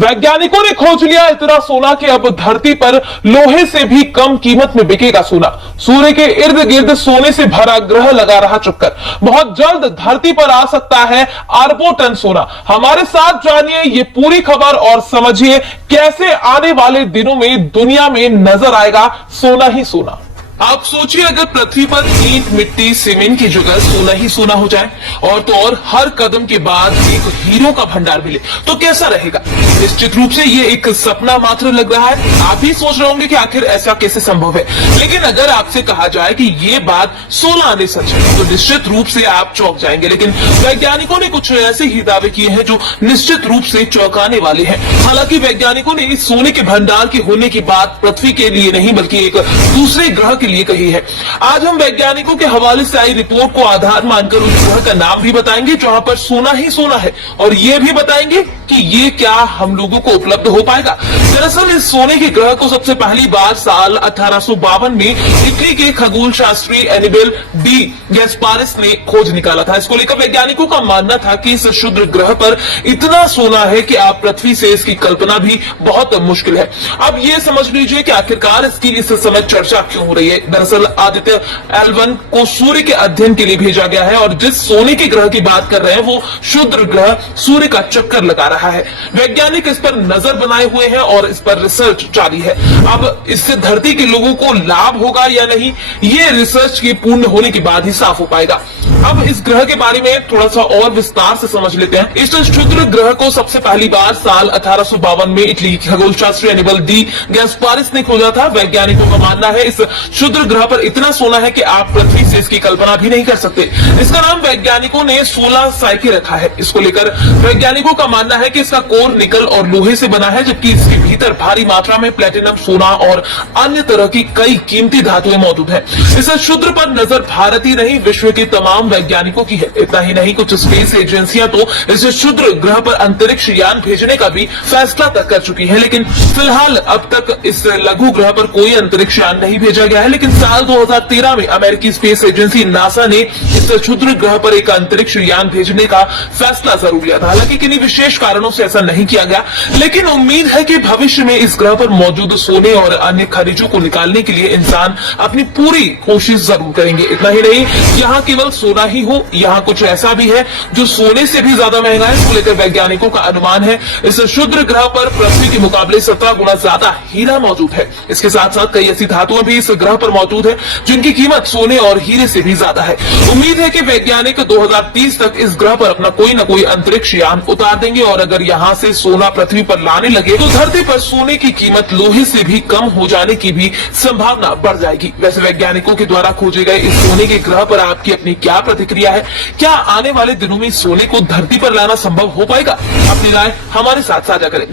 वैज्ञानिकों ने खोज लिया इतना सोना कि अब धरती पर लोहे से भी कम कीमत में बिकेगा सोना। सूर्य के इर्द गिर्द सोने से भरा ग्रह लगा रहा चक्कर। बहुत जल्द धरती पर आ सकता है अरबों टन सोना। हमारे साथ जानिए ये पूरी खबर और समझिए कैसे आने वाले दिनों में दुनिया में नजर आएगा सोना ही सोना। आप सोचिए अगर पृथ्वी पर ईंट, मिट्टी, सीमेंट की जगह सोना ही सोना हो जाए और तो और हर कदम के बाद एक हीरो का भंडार मिले तो कैसा रहेगा। निश्चित रूप से ये एक सपना मात्र लग रहा है। आप ही सोच रहे होंगे कि आखिर ऐसा कैसे संभव है, लेकिन अगर आपसे कहा जाए कि ये बात 16 आने सच है तो निश्चित रूप से आप चौंक जाएंगे। लेकिन वैज्ञानिकों ने कुछ ऐसे ही दावे किए हैं जो निश्चित रूप से चौंकाने वाले हैं। हालांकि वैज्ञानिकों ने इस सोने के भंडार के होने की बात पृथ्वी के लिए नहीं बल्कि एक दूसरे ग्रह के लिए कही है। आज हम वैज्ञानिकों के हवाले से आई रिपोर्ट को आधार मानकर उस ग्रह का नाम भी बताएंगे जहां पर सोना ही सोना है, और ये भी बताएंगे कि ये क्या हम लोगों को उपलब्ध हो पाएगा। दरअसल इस सोने के ग्रह को सबसे पहली बार साल 1852 में इटली के खगोल शास्त्री एनिबेल डी गैस्पारिस ने खोज निकाला था। इसको लेकर वैज्ञानिकों का मानना था कि इस क्षुद्र ग्रह पर इतना सोना है कि आप पृथ्वी से इसकी कल्पना भी बहुत मुश्किल है। अब ये समझ लीजिए कि आखिरकार इसकी इस समय चर्चा क्यों हो रही है। दरअसल आदित्य L1 को सूर्य के अध्ययन के लिए भेजा गया है और जिस सोने के ग्रह की बात कर रहे हैं वो क्षुद्र ग्रह सूर्य का चक्कर लगा रहा है। वैज्ञानिक इस पर नजर बनाए हुए हैं और इस पर रिसर्च जारी है। अब इससे धरती के लोगों को लाभ होगा या नहीं, ये रिसर्च के पूर्ण होने के बाद ही साफ हो पाएगा। अब इस ग्रह के बारे में थोड़ा सा और विस्तार से समझ लेते हैं। इस क्षुद्र ग्रह को सबसे पहली बार साल 1852 में इटली खगोल शास्त्री एनिबेल डी गैस्पारिस ने खोजा था। वैज्ञानिकों का मानना है इस क्षुद्र ग्रह पर इतना सोना है कि आप पृथ्वी से इसकी कल्पना भी नहीं कर सकते। इसका नाम वैज्ञानिकों ने 16 साइके रखा है। इसको लेकर वैज्ञानिकों का मानना है कि इसका कोर निकल और लोहे से बना है, जबकि इसके भीतर भारी मात्रा में प्लेटिनम, सोना और अन्य तरह की कई कीमती धातुएं मौजूद है। इस क्षुद्र पर नजर भारत ही नहीं विश्व के तमाम वैज्ञानिकों की है। इतना ही नहीं, कुछ स्पेस एजेंसियां तो इस क्षुद्र ग्रह पर अंतरिक्ष यान भेजने का भी फैसला तक कर चुकी है, लेकिन फिलहाल अब तक इस लघु ग्रह पर कोई अंतरिक्ष यान नहीं भेजा गया है। लेकिन साल 2013 में अमेरिकी स्पेस एजेंसी नासा ने इस क्षुद्र ग्रह पर एक अंतरिक्ष यान भेजने का फैसला जरूर लिया था। हालांकि किन्हीं विशेष कारणों से ऐसा नहीं किया गया, लेकिन उम्मीद है कि भविष्य में इस ग्रह पर मौजूद सोने और अन्य खनिजों को निकालने के लिए इंसान अपनी पूरी कोशिश जरूर करेंगे। इतना ही नहीं, यहाँ केवल सोना ही हो, यहाँ कुछ ऐसा भी है जो सोने से भी ज्यादा महंगा है। इसको लेकर वैज्ञानिकों का अनुमान है इस क्षुद्र ग्रह पर पृथ्वी के मुकाबले 17 गुना ज्यादा हीरा मौजूद है। इसके साथ साथ कई ऐसी धातुएं भी इस ग्रह पर मौजूद है जिनकी कीमत सोने और हीरे से भी ज्यादा है। उम्मीद है कि वैज्ञानिक 2030 तक इस ग्रह पर अपना कोई न कोई अंतरिक्ष यान उतार देंगे और अगर यहाँ से सोना पृथ्वी पर लाने लगे तो धरती पर सोने की कीमत लोहे से भी कम हो जाने की भी संभावना बढ़ जाएगी। वैसे वैज्ञानिकों के द्वारा खोजे गए इस सोने के ग्रह पर आपकी अपनी क्या प्रतिक्रिया है? क्या आने वाले दिनों में सोने को धरती पर लाना संभव हो पाएगा? अपनी राय हमारे साथ साझा करें।